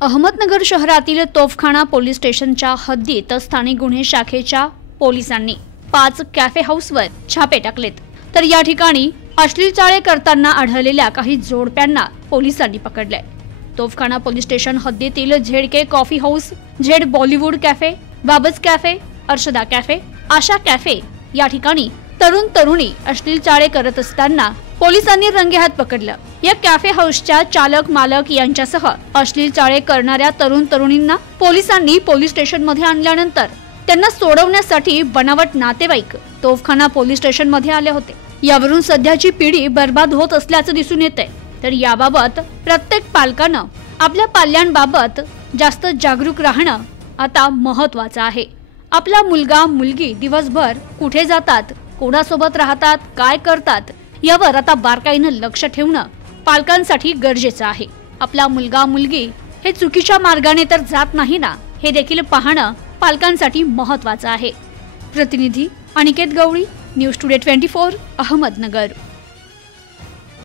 अहमदनगर शहरातील तोफखाना पोलीस स्टेशनच्या हद्दीत स्थानिक गुन्हे शाखेच्या पोलिसांनी 5 कॅफे हाऊसवर छापे टाकलेत। तर या ठिकाणी अश्लील चाळे करताना आढळलेल्या काही जोडप्यांना पोलिसांनी पकडले। तोफखाना पोलीस स्टेशन हद्दीतील ZK coffee house, Z Bollywood cafe, बाबज cafe, Arshada cafe, Asha cafe या ठिकाणी तरुण तरुणी अश्लील चाळे करत असताना पोलिसांनी रंगेहात पकडलं। या कॅफे हाऊसच्या चालक मालक यांच्यासह अश्लील चाळे करणाऱ्या तरुण तरुणींना पोलिसांनी पोलीस स्टेशन मध्ये आणल्यानंतर त्यांना सोडवण्यासाठी बनावट नातेवाईक तोफखाना पोलीस स्टेशन मध्ये आले होते। यावरून सध्याची पिढी बर्बाद होत असल्याचं दिसून येते। तर याबाबत प्रत्येक पालकानं आपल्या पाल्यांबाबत जास्त जागरूक राहणं आता महत्त्वाचं आहे। आपला मुलगा मुलगी दिवसभर कुठे जातात, कोणासोबत राहतात, काय करतात यावर आता बारकाईनं लक्ष ठेवणं पालकांसाठी गरजेचं आहे। आपला मुलगा मुलगी हे चुकीच्या मार्गाने तर जात नाही ना, हे देखील पाहणं पालकांसाठी महत्त्वाचं आहे। प्रतिनिधी अनिकेत गवळी, न्यूज टुडे 24, अहमदनगर।